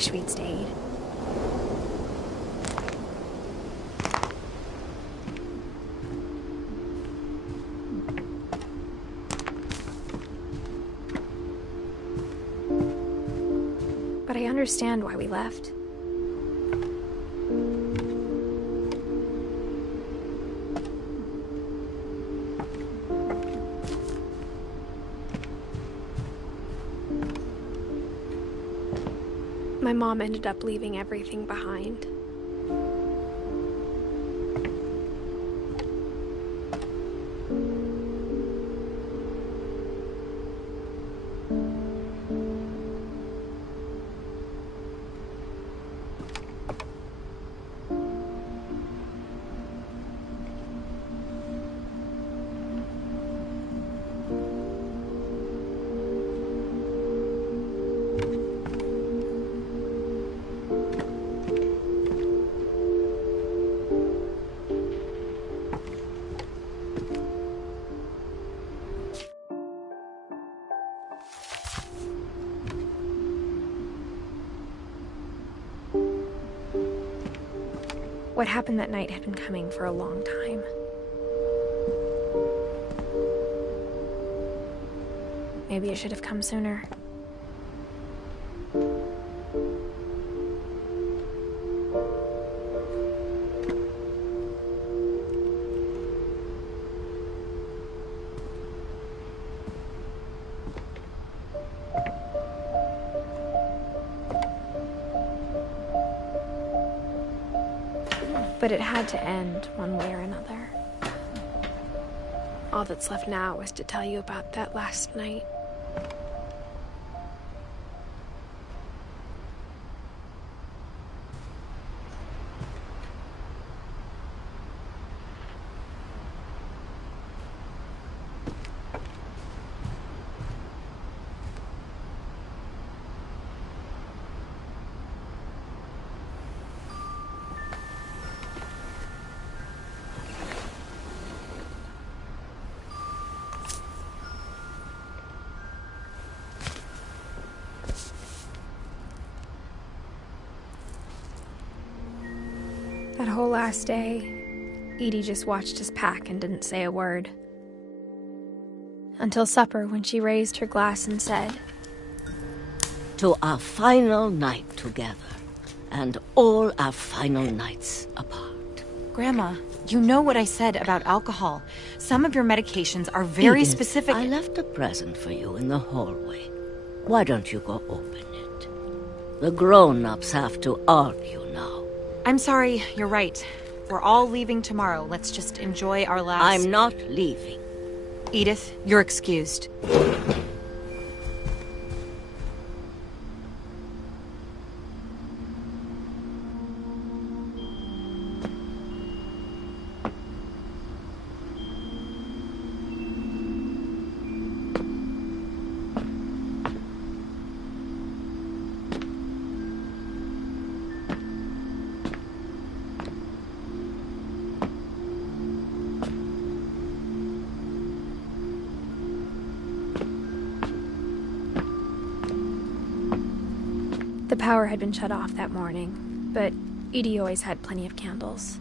wish we'd stayed. But I understand why we left. My mom ended up leaving everything behind. What happened that night had been coming for a long time. Maybe it should have come sooner. But it had to end one way or another. All that's left now is to tell you about that last night. That whole last day, Edie just watched us pack and didn't say a word. Until supper, when she raised her glass and said, "To our final night together, and all our final nights apart." Grandma, you know what I said about alcohol. Some of your medications are very Edith, specific. I left a present for you in the hallway. Why don't you go open it? The grown-ups have to argue now. I'm sorry, you're right. We're all leaving tomorrow. Let's just enjoy our last... I'm not leaving. Edith, you're excused. the power had been shut off that morning, but Edie always had plenty of candles.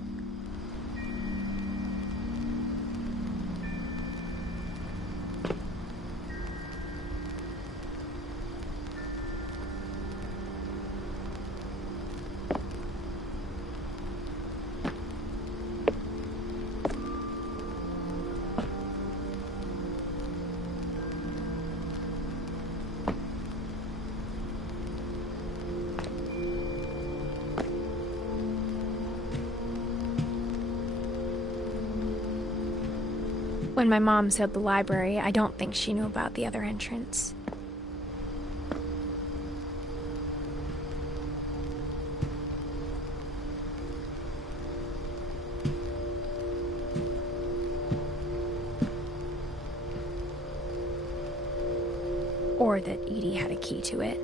When my mom sailed the library, I don't think she knew about the other entrance. Or that Edie had a key to it.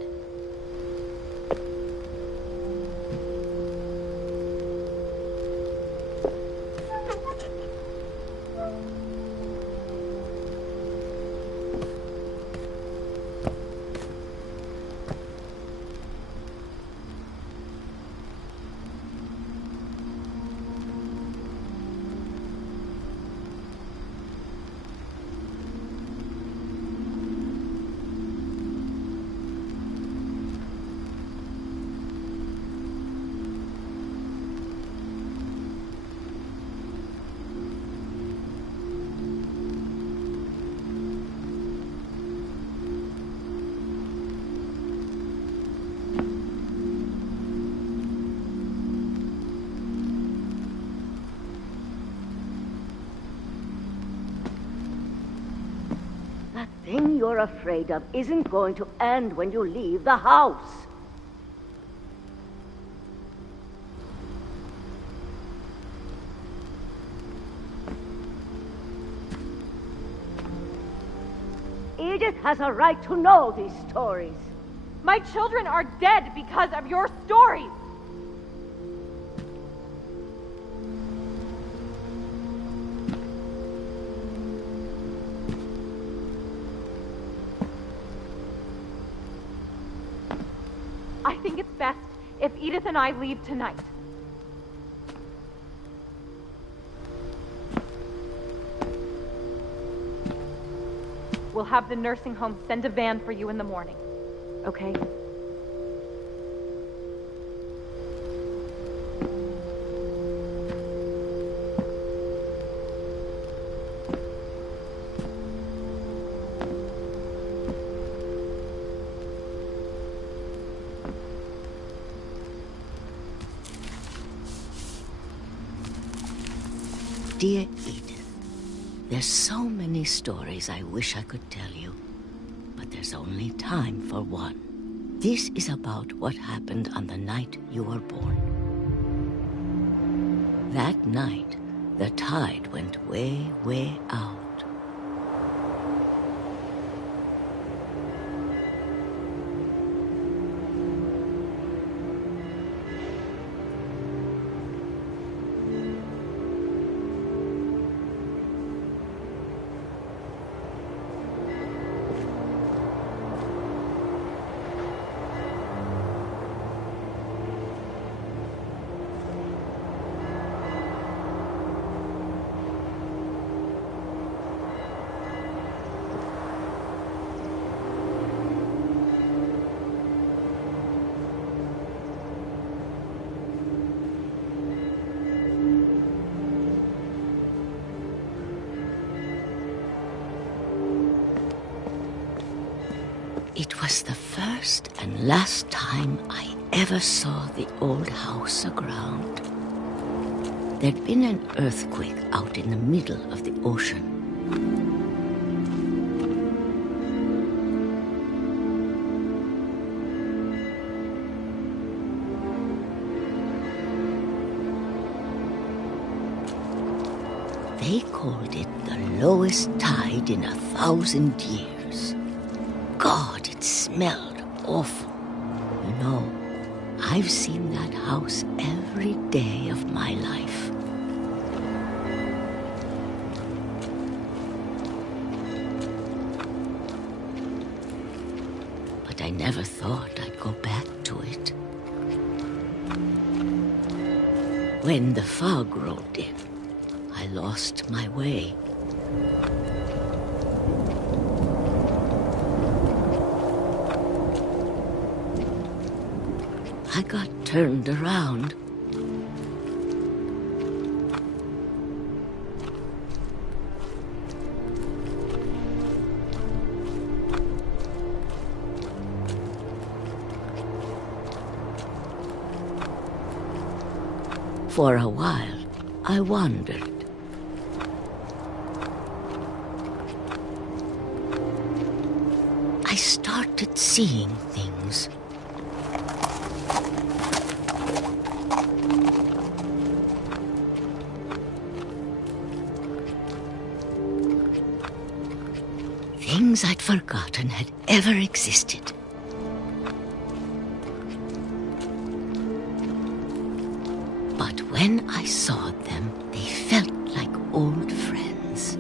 you're afraid of isn't going to end when you leave the house. Edith has a right to know these stories. My children are dead because of your stories! I think it's best if Edith and I leave tonight. We'll have the nursing home send a van for you in the morning. Okay? Dear Edith, there's so many stories I wish I could tell you, but there's only time for one. This is about what happened on the night you were born. That night, the tide went way, way out. It was the first and last time I ever saw the old house aground. There'd been an earthquake out in the middle of the ocean. They called it the lowest tide in 1,000 years. God, it smelled awful. You know, I've seen that house every day of my life. But I never thought I'd go back to it. When the fog rolled in, I lost my way. I got turned around. For a while, I wandered. I started seeing things. Things I'd forgotten had ever existed. But when I saw them, they felt like old friends.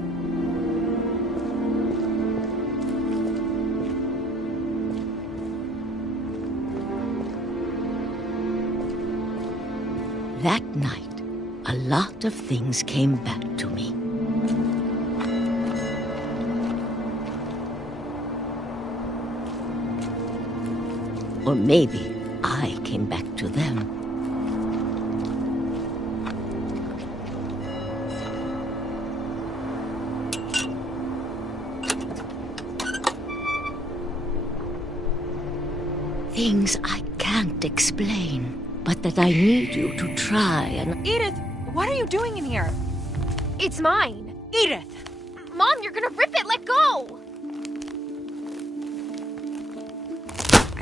That night, a lot of things came back to me. Or maybe I came back to them. Things I can't explain, but that I need you to try and... Edith, what are you doing in here? It's mine. Edith! Mom, you're gonna rip it. Let go.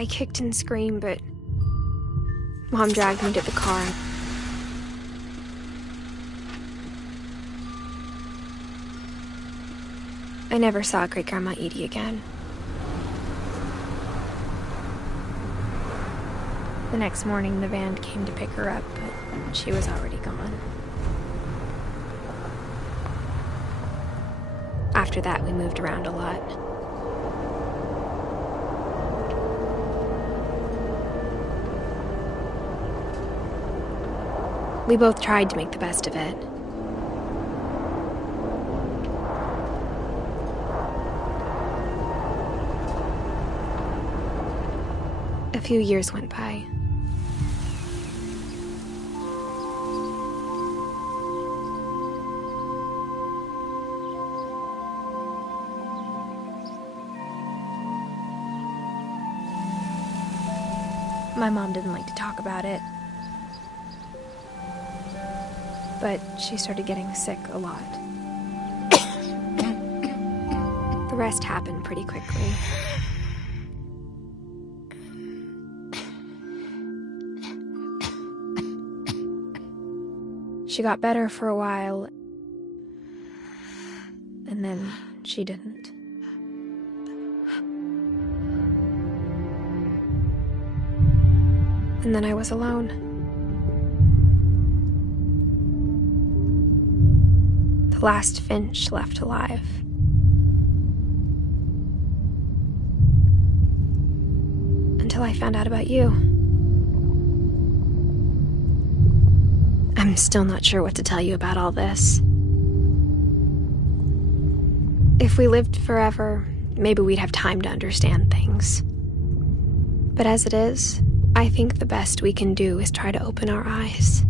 I kicked and screamed, but Mom dragged me to the car. I never saw Great-Grandma Edie again. The next morning, the van came to pick her up, but she was already gone. After that, we moved around a lot. We both tried to make the best of it. A few years went by. My mom didn't like to talk about it, but she started getting sick a lot. The rest happened pretty quickly. She got better for a while, and then she didn't. And then I was alone. The last Finch left alive. Until I found out about you. I'm still not sure what to tell you about all this. If we lived forever, maybe we'd have time to understand things. But as it is, I think the best we can do is try to open our eyes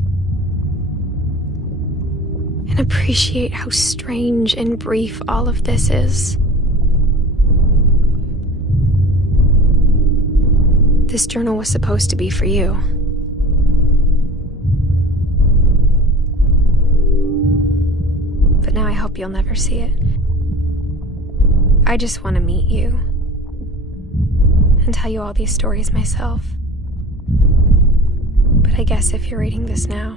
and appreciate how strange and brief all of this is. This journal was supposed to be for you. But now I hope you'll never see it. I just want to meet you and tell you all these stories myself. But I guess if you're reading this now,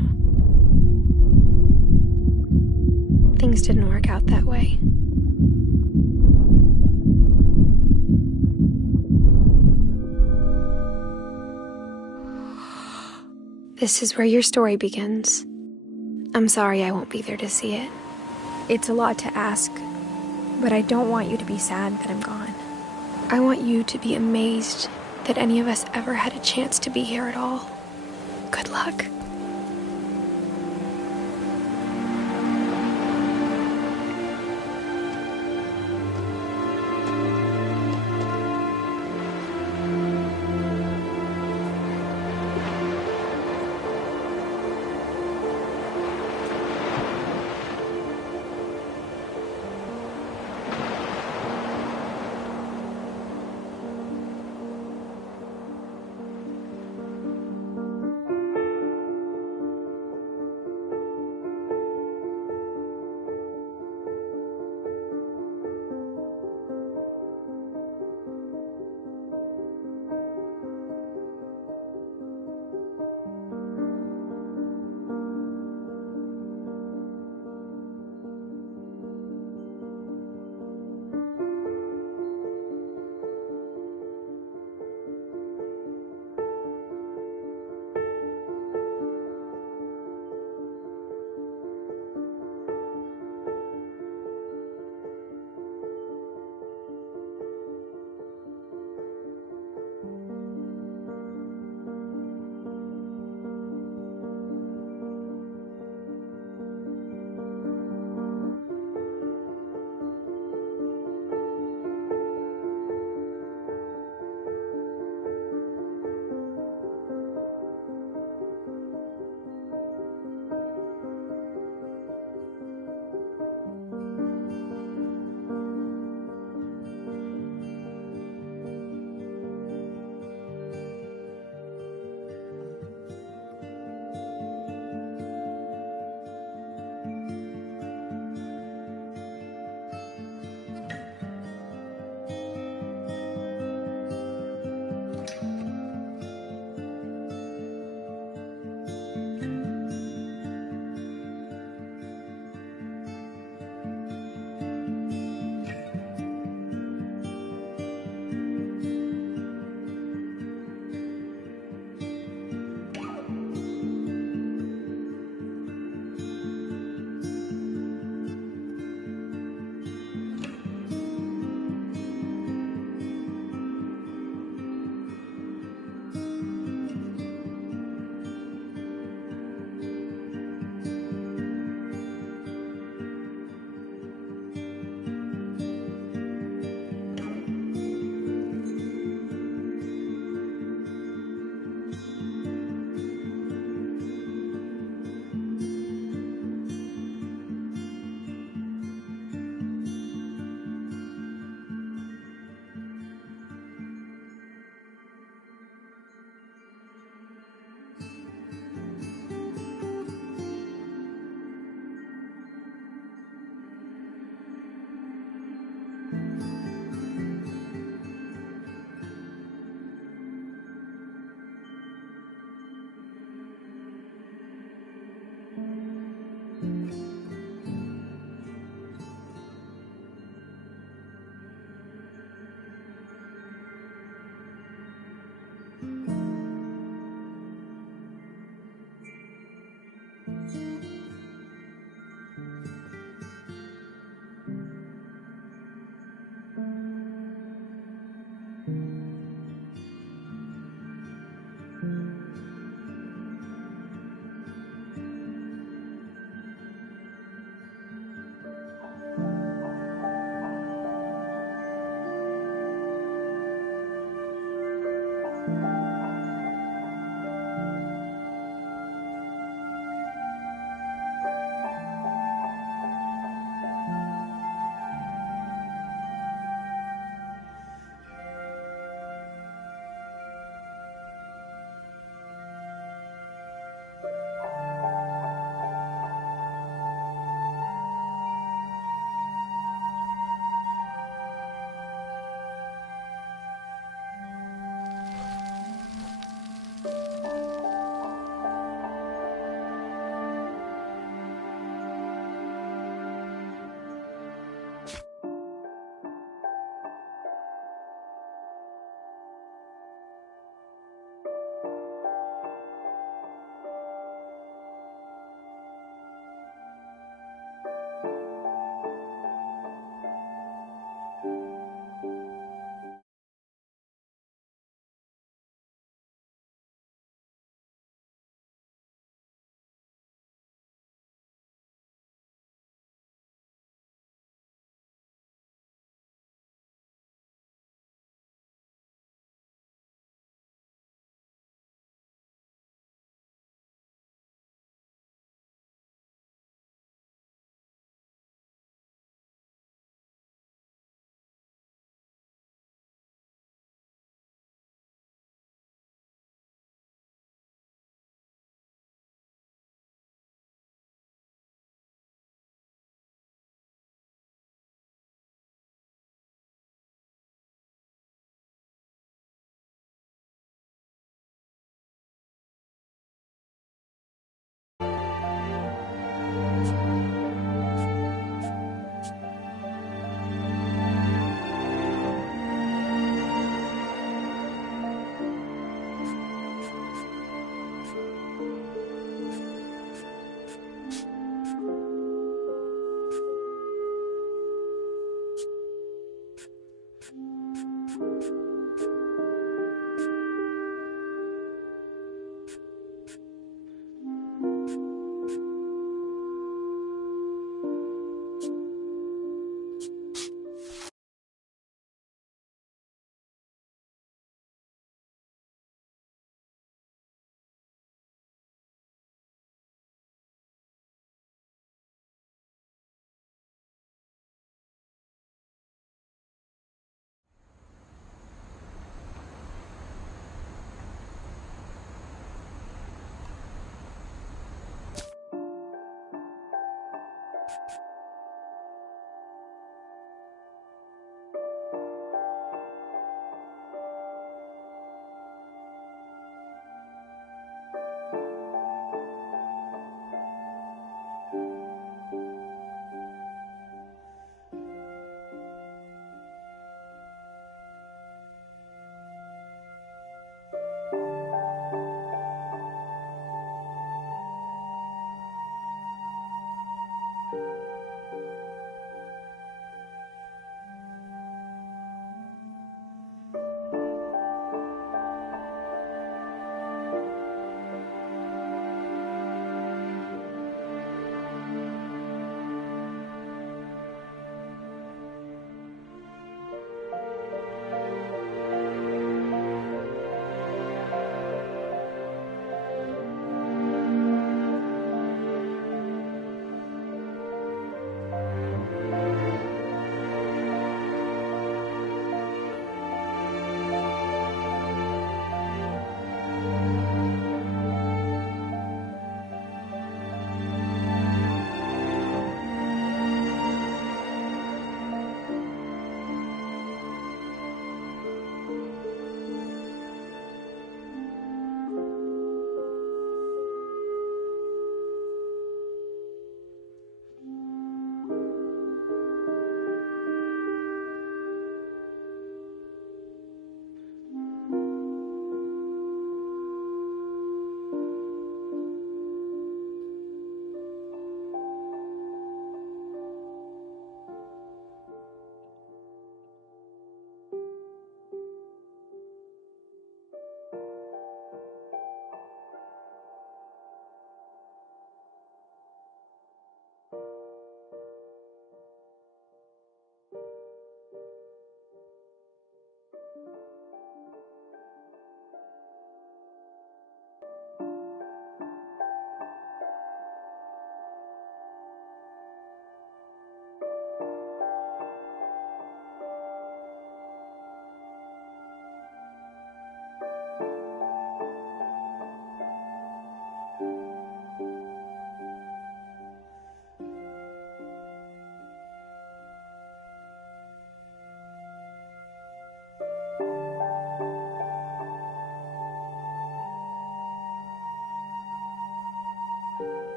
things didn't work out that way. This is where your story begins. I'm sorry I won't be there to see it. It's a lot to ask, but I don't want you to be sad that I'm gone. I want you to be amazed that any of us ever had a chance to be here at all. Good luck.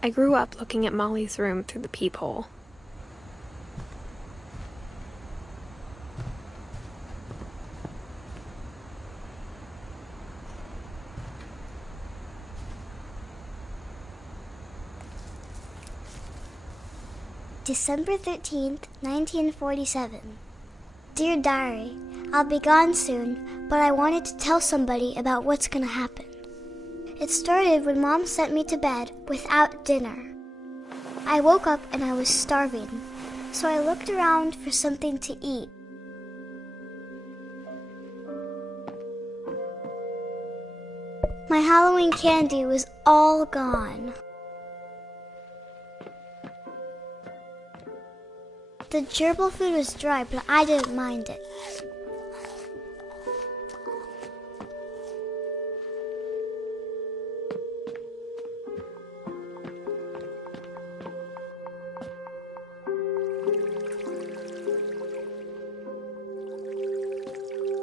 I grew up looking at Molly's room through the peephole. December 13th, 1947. Dear Diary, I'll be gone soon, but I wanted to tell somebody about what's gonna happen. It started when Mom sent me to bed without dinner. I woke up and I was starving, so I looked around for something to eat. My Halloween candy was all gone. The gerbil food was dry, but I didn't mind it.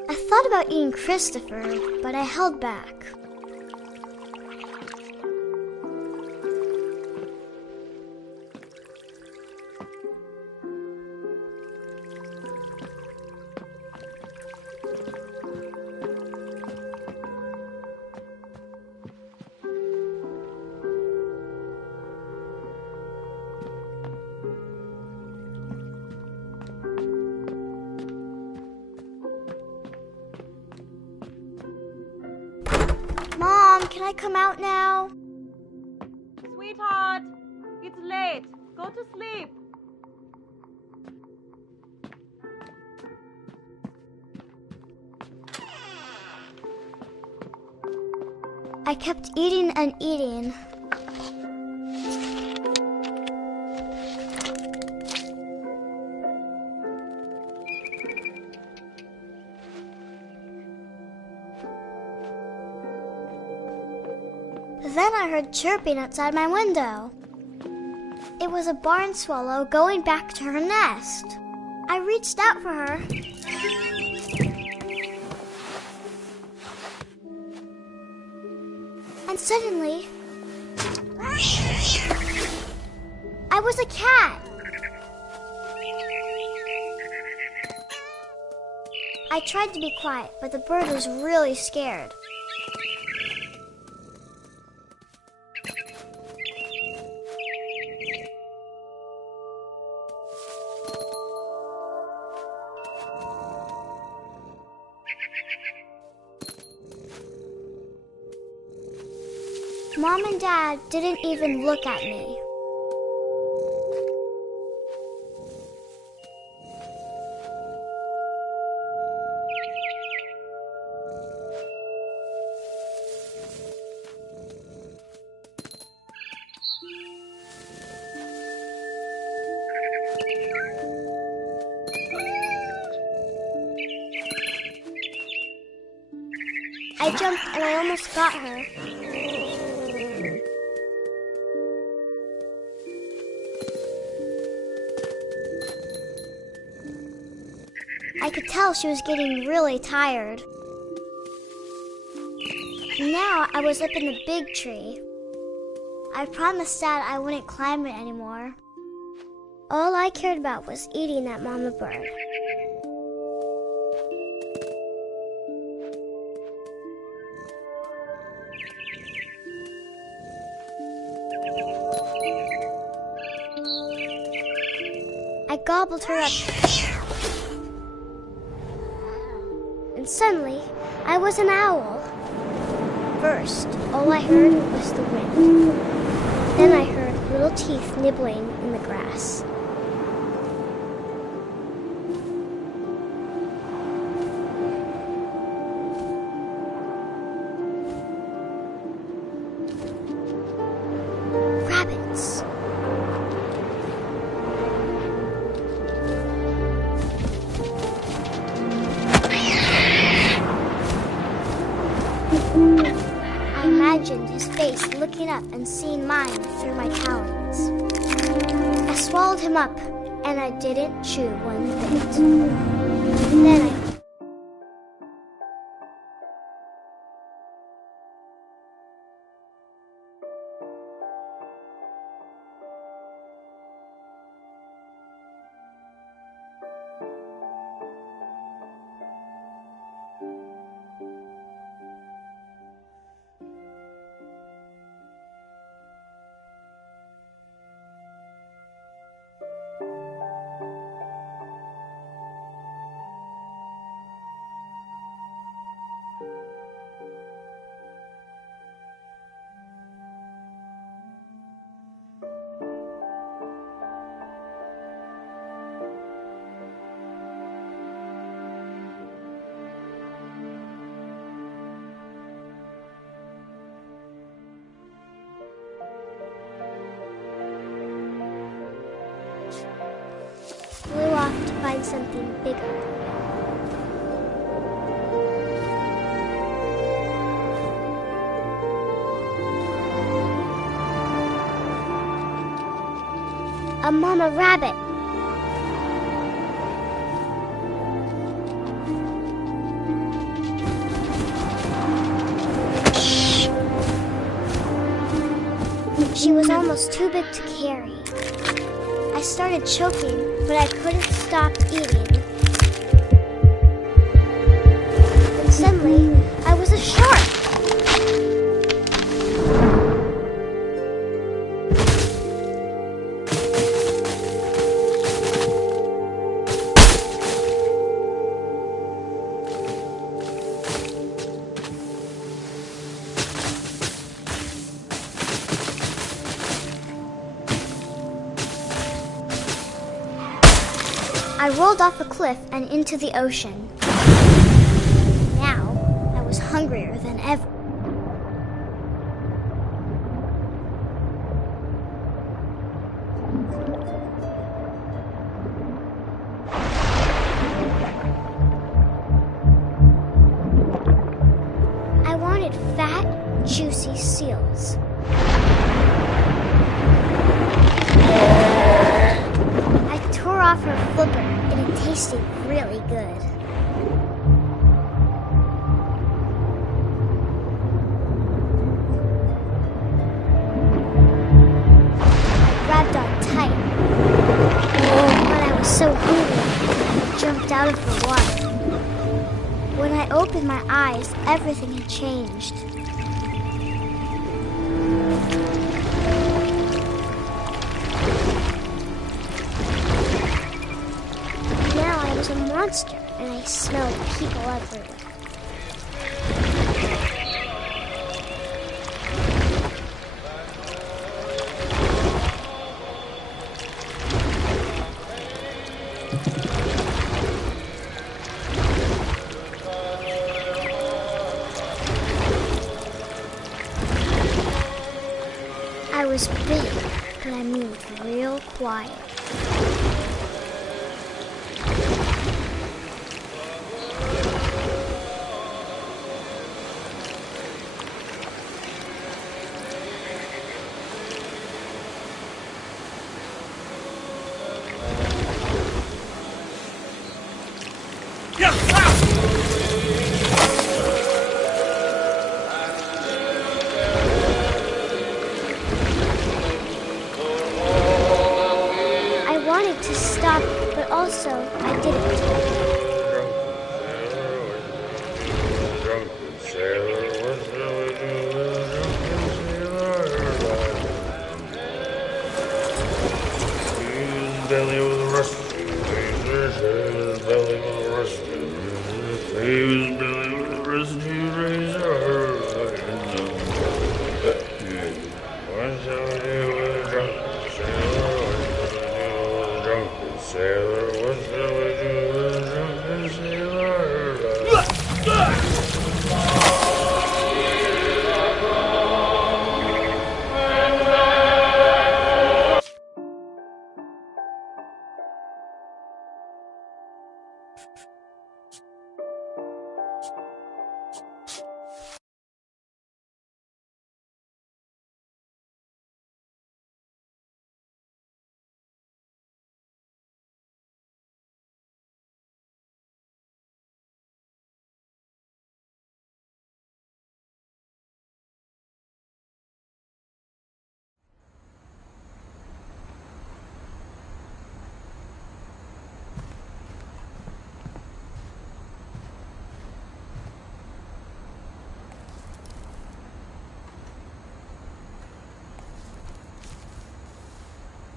I thought about eating Christopher, but I held back. Mom, can I come out now? Sweetheart, it's late. Go to sleep. I kept eating and eating. Then I heard chirping outside my window. It was a barn swallow going back to her nest. I reached out for her. And suddenly, I was a cat. I tried to be quiet, but the bird was really scared. Mom and Dad didn't even look at me. I jumped and I almost got her. I could tell she was getting really tired. Now I was up in the big tree. I promised Dad I wouldn't climb it anymore. All I cared about was eating that mama bird. I gobbled her up. And suddenly, I was an owl. First, all I heard was the wind. Then I heard little teeth nibbling in the grass. Rabbits. I imagined imagined his face looking up and seeing mine through my talons. I swallowed him up, and I didn't chew one bit. Then I flew off to find something bigger. A mama rabbit. She was almost too big to carry. I started choking, but I couldn't stop eating. And suddenly, I was a shark. I rolled off a cliff and into the ocean. Now, I was hungrier than ever. I wanted fat, juicy seals. I tore off her flipper, and it tasted really good. I grabbed on tight, but I was so hungry, I jumped out of the water. When I opened my eyes, everything had changed. I was a monster, and I smelled people everywhere. I was big, but I moved real quiet. I wanted to stop, but also I didn't. Belly was rusty, his belly was rusty, his belly was rusty, razor. What shall we do with a drunken sailor? What shall we do with a drunken sailor? What shall we do with a drunken sailor?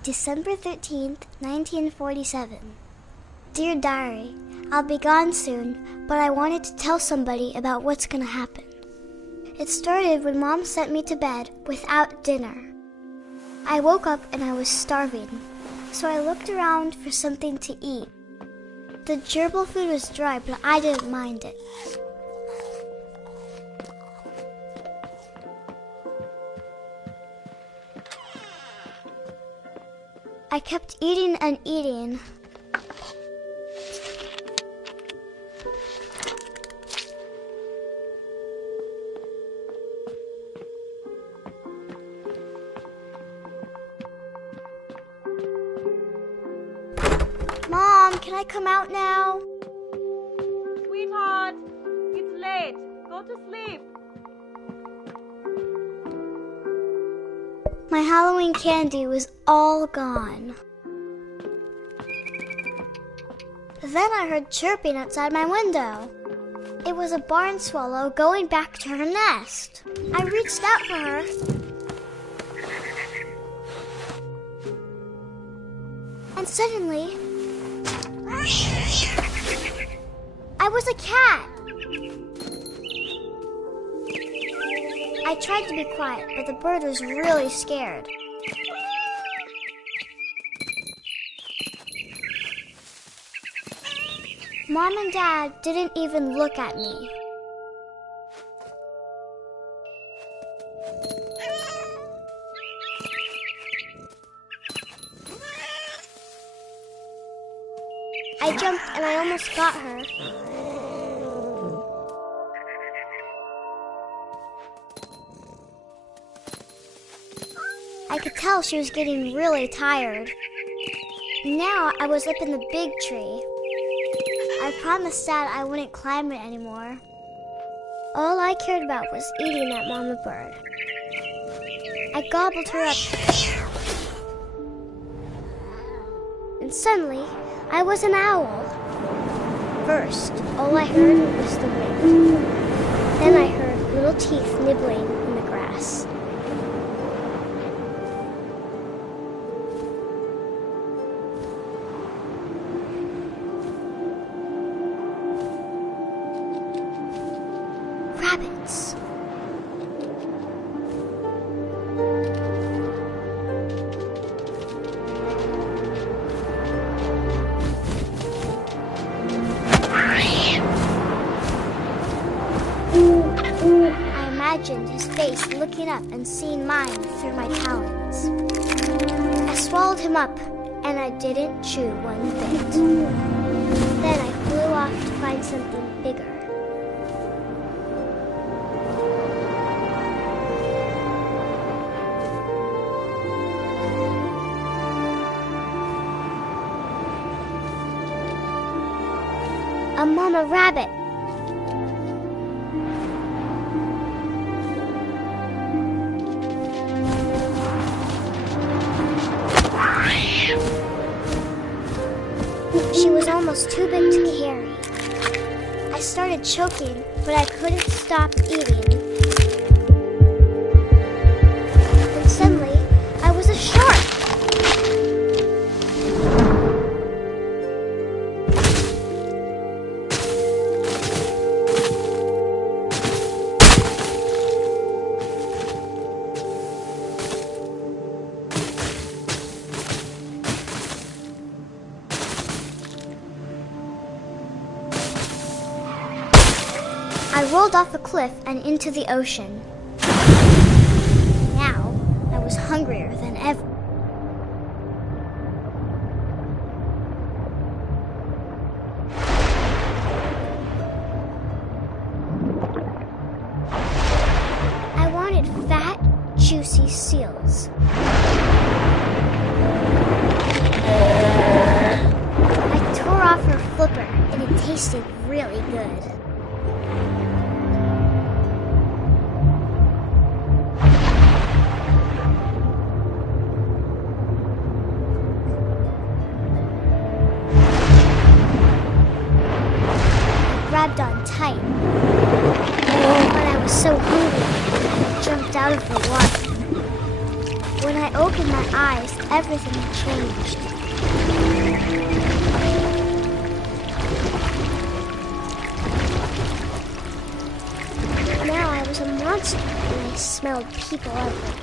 December 13th, 1947. Dear Diary, I'll be gone soon, but I wanted to tell somebody about what's gonna happen. It started when Mom sent me to bed without dinner. I woke up and I was starving, so I looked around for something to eat. The gerbil food was dry, but I didn't mind it. I kept eating and eating. Mom, can I come out now? Sweetheart, it's late. Go to sleep. My Halloween candy was all gone. Then I heard chirping outside my window. It was a barn swallow going back to her nest. I reached out for her. And suddenly, I was a cat. I tried to be quiet, but the bird was really scared. Mom and Dad didn't even look at me. I jumped and I almost got her. I could tell she was getting really tired. Now I was up in the big tree. I promised Dad I wouldn't climb it anymore. All I cared about was eating that mama bird. I gobbled her up. And suddenly, I was an owl. First, all I heard was the wind. Then I heard little teeth nibbling in the grass. Rabbits. I imagined his face looking up and seeing mine through my talons. I swallowed him up, and I didn't chew one bit. Then I flew off to find something bigger. A mama rabbit. She was almost too big to carry. I started choking, but I couldn't stop eating. And suddenly, I was a shark. I rolled off a cliff and into the ocean. Now, I was hungrier than ever. I wanted fat, juicy seals. I tore off her flipper, and it tasted really good. Grabbed on tight. But I was so hungry, I jumped out of the water. When I opened my eyes, everything had changed. Now I was a monster, and I smelled people everywhere.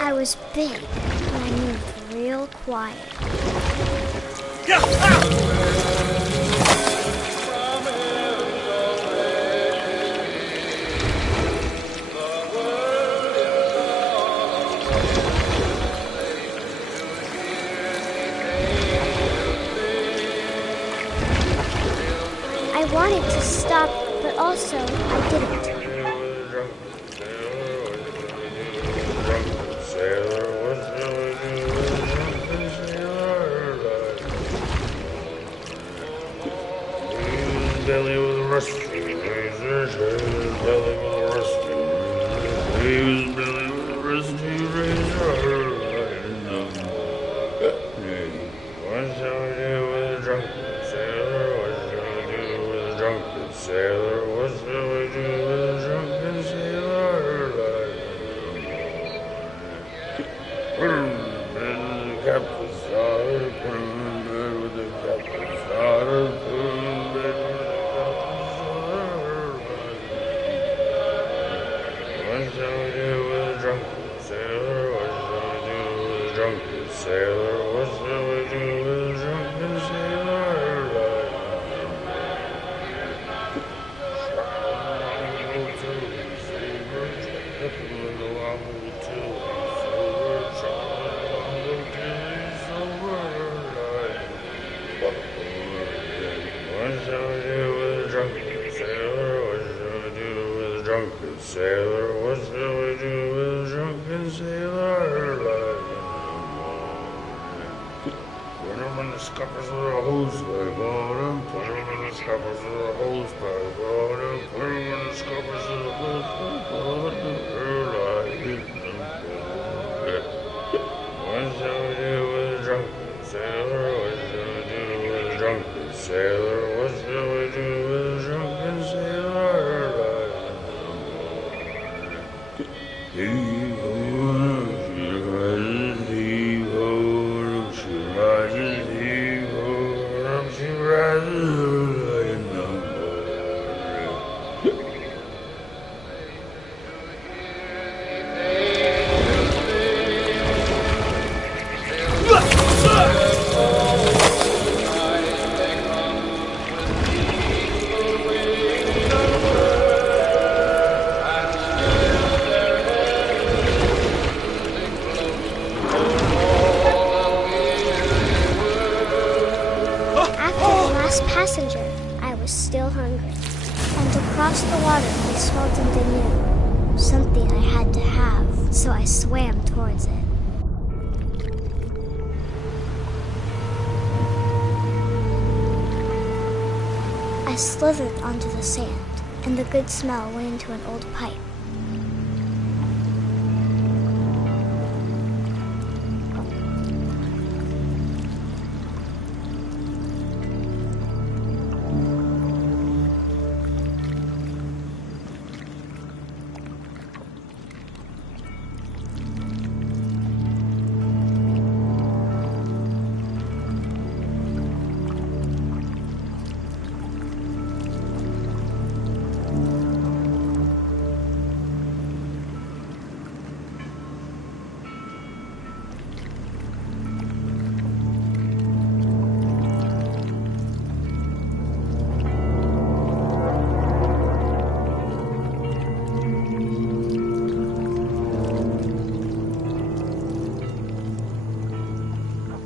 I was big, but I moved real quiet. I wanted to stop, but also I didn't. Belly was rusty, razor, his belly was rusty. His belly was rusty, razor. What shall we do with a drunken sailor? What shall we do with a drunken sailor? What shall we do with a drunken sailor? Put him in bed with the captain's daughter. Put him in bed with the captain's daughter. Put him in bed with what shall we do with a drunken sailor? What shall we do with a drunken sailor? What shall we do with a drunken sailor? What shall we do with a drunken sailor? What shall we do with a drunken sailor? What shall we do with a drunken sailor? Put him in the scuppers with a hose pipe on him. Put him in the scuppers with a hose pipe on him. Put him in the scuppers with a hose pipe on him. What shall we do with a drunken sailor? What shall we do with a drunken sailor? What shall we do with a drunken sailor? Heave-ho, she rises, heave-ho, she rises, heave-ho, she rises like a number. Passenger, I was still hungry. And across the water we swelled something new. Something I had to have, so I swam towards it. I slithered onto the sand, and the good smell went into an old pipe.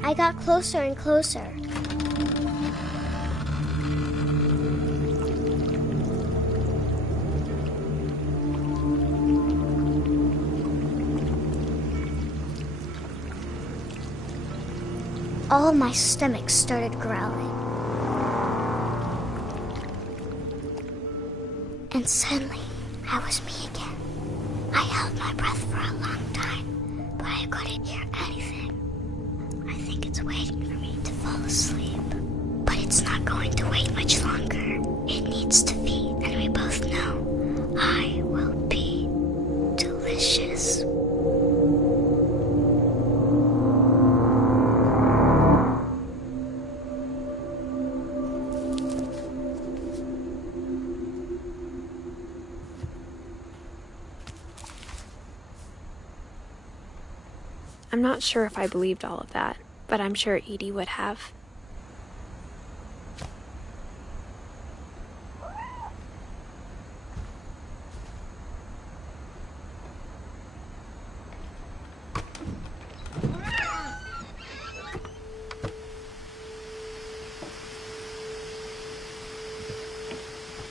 I got closer and closer. All of my stomach started growling. And suddenly, I was me again. I held my breath for a long time, but I couldn't hear anything. I think it's waiting for me to fall asleep. But it's not going to wait much longer. It needs to be, and we both know I will be delicious. I'm not sure if I believed all of that, but I'm sure Edie would have.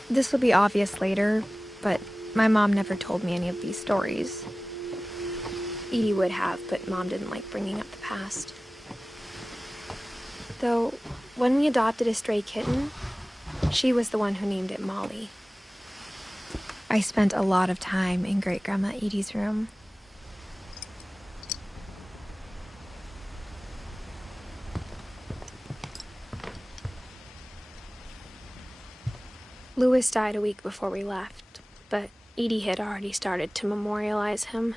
This will be obvious later, but my mom never told me any of these stories. Edie would have, but Mom didn't like bringing up the past. Though, when we adopted a stray kitten, she was the one who named it Molly. I spent a lot of time in Great-Grandma Edie's room. Louis died a week before we left, but Edie had already started to memorialize him.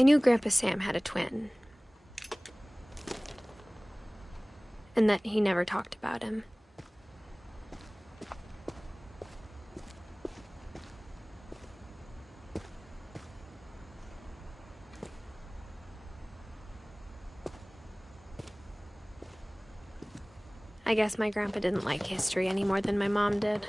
I knew Grandpa Sam had a twin, and that he never talked about him. I guess my grandpa didn't like history any more than my mom did.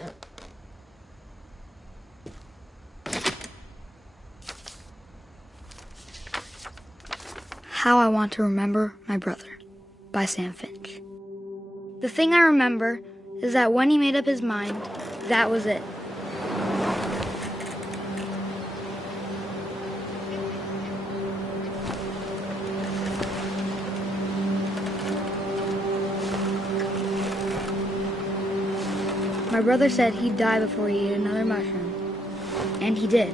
How I Want to Remember My Brother by Sam Finch. The thing I remember is that when he made up his mind, that was it. My brother said he'd die before he ate another mushroom, and he did.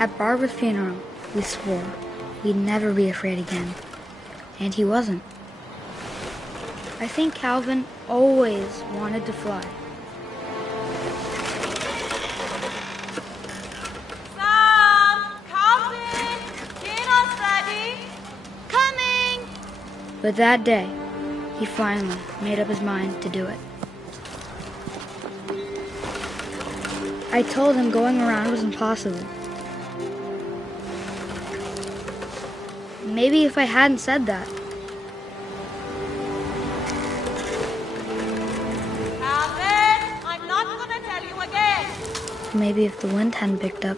At Barbara's funeral, we swore we'd never be afraid again, and he wasn't. I think Calvin always wanted to fly. Sam! Calvin! Dinner's ready! Coming! But that day, he finally made up his mind to do it. I told him going around was impossible. Maybe if I hadn't said that. Calvin! I'm not gonna tell you again! Maybe if the wind hadn't picked up.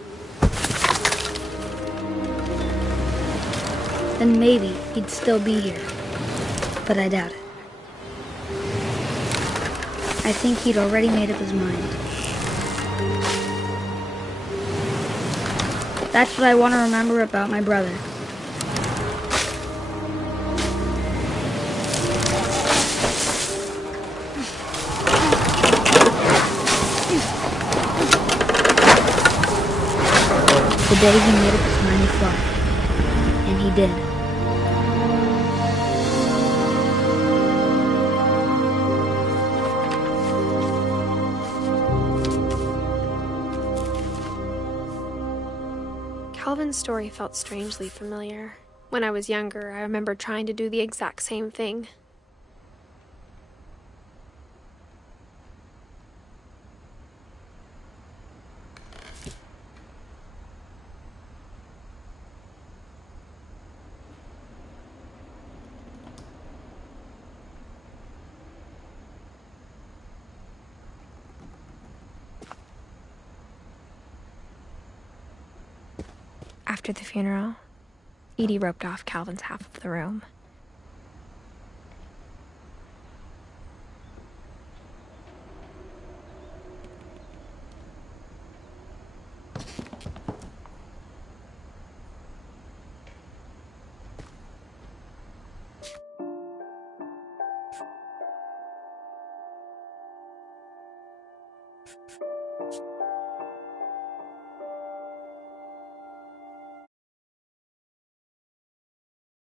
Then maybe he'd still be here. But I doubt it. I think he'd already made up his mind. That's what I want to remember about my brother. The day he made up his mind to fly. And he did. Calvin's story felt strangely familiar. When I was younger, I remember trying to do the exact same thing. After the funeral, Edie roped off Calvin's half of the room.